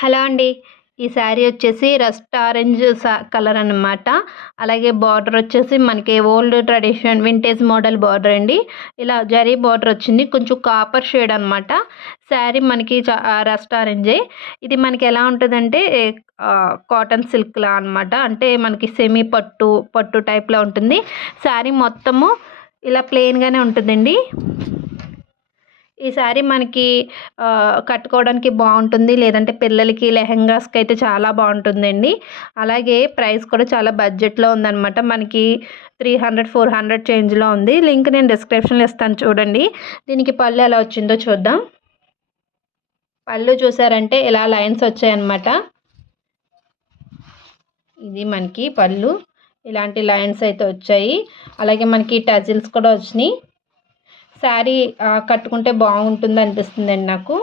Hello అండి. ఈ శారీ వచ్చేసి రస్ట్ ఆరెంజ్ కలర్ అనమాట. అలాగే బార్డర్ వచ్చేసి మనకి old tradition vintage model border అండి. ఇలా జరీ బార్డర్ వచ్చింది. కొంచెం కాపర్ షేడ్ అనమాట. శారీ మనకి రస్ట్ ఆరెంజే. ఇది మనకి ఎలా ఉంటుందంటే కాటన్ సిల్క్‌లా అనమాట. అంటే మనకి సెమీ పట్టు టైప్‌లో ఉంటుంది. శారీ మొత్తము ఇలా ప్లెయిన్‌గానే ఉంటుందండి. ఈ శారీ మనకి కట్టుకోవడానికి బాగుంటుంది. లేదంటే పిల్లలకి లెహెంగాస్‌కి అయితే చాలా బాగుంటుందండి. అలాగే ప్రైస్ కూడా చాలా బడ్జెట్‌లో ఉందన్నమాట. మనకి 300, 400 చేంజ్‌లో ఉంది. లింక్ నేను డిస్క్రిప్షన్‌లో ఇస్తాను చూడండి. దీనికి పళ్ళు ఎలా వచ్చిందో చూద్దాం. పళ్ళు చూసారంటే ఇలా లైన్స్ వచ్చాయన్నమాట. ఇది మనకి పళ్ళు. ఇలాంటి లైన్స్ అయితే వచ్చాయి. అలాగే మనకి టజిల్స్ కూడా వచ్చినాయి. శారీ కట్టుకుంటే బాగుంటుంది అనిపిస్తుందండి నాకు.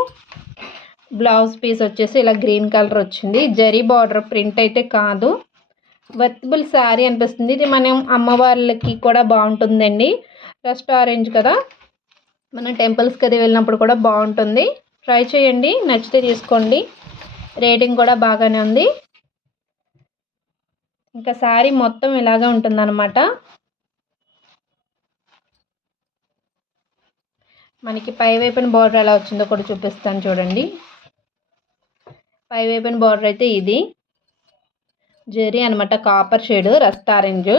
బ్లౌజ్ పీస్ వచ్చేసి ఇలా గ్రీన్ కలర్ వచ్చింది. జరీ బార్డర్ ప్రింట్ అయితే కాదు. వర్తబుల్ శారీ అనిపిస్తుంది. ఇది మనం అమ్మవార్లకి కూడా బాగుంటుందండి. రస్ట్ ఆరెంజ్ కదా, మనం టెంపుల్స్కి అది వెళ్ళినప్పుడు కూడా బాగుంటుంది. ట్రై చేయండి, నచ్చితే తీసుకోండి. రేటింగ్ కూడా బాగానే ఉంది. ఇంకా శారీ మొత్తం ఇలాగే ఉంటుందన్నమాట. మనకి పై వైపున బార్డర్ ఎలా వచ్చిందో కూడా చూపిస్తాను చూడండి. పై వైపున బార్డర్ అయితే ఇది జెరీ అనమాట. Copper shade rust orange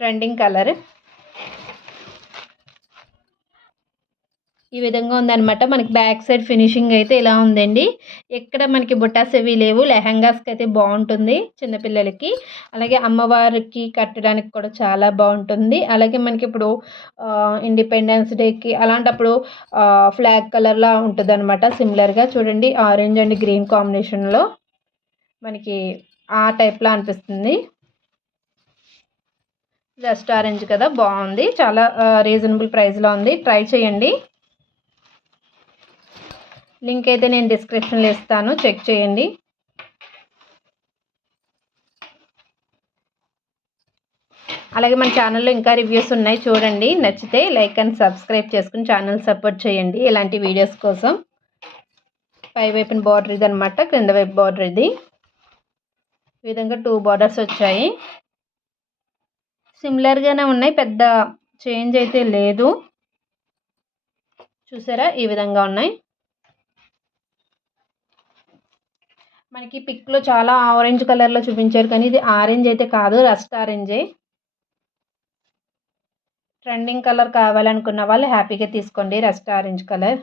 trending colour. ఈ విధంగా ఉందన్నమాట. మనకి బ్యాక్ సైడ్ ఫినిషింగ్ అయితే ఇలా ఉందండి. ఎక్కడ మనకి బుట్టాస్ అవి లేవు. లెహంగాస్కి అయితే బాగుంటుంది చిన్నపిల్లలకి. అలాగే అమ్మవారికి కట్టడానికి కూడా చాలా బాగుంటుంది. అలాగే మనకి ఇప్పుడు ఇండిపెండెన్స్ డేకి అలాంటప్పుడు ఫ్లాగ్ కలర్లా ఉంటుంది అనమాట. సిమిలర్గా చూడండి, ఆరెంజ్ అండ్ గ్రీన్ కాంబినేషన్లో మనకి ఆ టైప్లో అనిపిస్తుంది. రస్ట్ ఆరెంజ్ కదా, బాగుంది. చాలా రీజనబుల్ ప్రైస్లో ఉంది. ట్రై చేయండి. లింక్ అయితే నేను డిస్క్రిప్షన్లో ఇస్తాను, చెక్ చేయండి. అలాగే మన ఛానల్లో ఇంకా రివ్యూస్ ఉన్నాయి, చూడండి. నచ్చితే లైక్ అండ్ సబ్స్క్రైబ్ చేసుకుని ఛానల్ సపోర్ట్ చేయండి ఇలాంటి వీడియోస్ కోసం. పై వైపున బార్డర్ ఇది అనమాట, క్రింద వైపు బార్డర్ ఇది. ఈ విధంగా 2 బార్డర్స్ వచ్చాయి. సిమిలర్గానే ఉన్నాయి, పెద్ద చేంజ్ అయితే లేదు. చూసారా, ఈ విధంగా ఉన్నాయి. మనకి పిక్లో చాలా ఆరెంజ్ కలర్లో చూపించారు, కానీ ఇది ఆరెంజ్ అయితే కాదు, రస్ట్ ఆరెంజే. ట్రెండింగ్ కలర్ కావాలనుకున్న వాళ్ళు హ్యాపీగా తీసుకోండి, రస్ట్ ఆరెంజ్ కలర్.